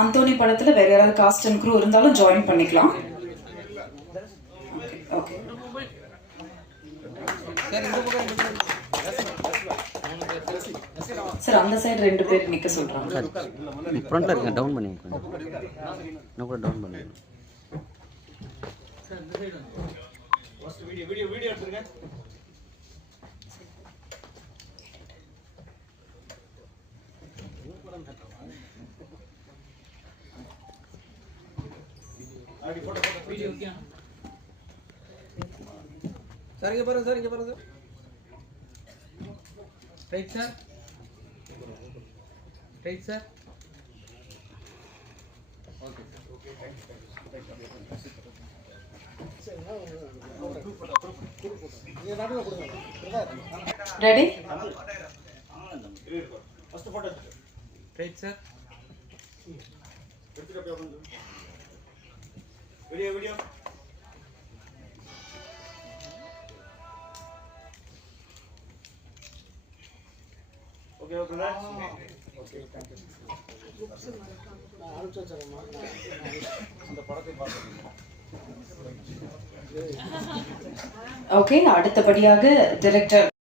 Anthony படத்துல வேற யாராவது காஸ்ட் அண்ட் க்ரூ இருந்தாலும் ஜாயின் பண்ணிக்கலாம். ஓகே சார், அந்த சைடு 2 பேர் நிக்க சொல்றாங்க. ஃப்ரண்ட்ல இருக்க டவுன் பண்ணி நான் கூட டவுன் பண்ணி ஃபர்ஸ்ட் வீடியோ எடுத்துங்க. आगे फोटो वीडियो क्या सर ये पर sir right sir okay ready first photo right sir video okay okay thank you okay, அடுத்தபடியாக டைரக்டர்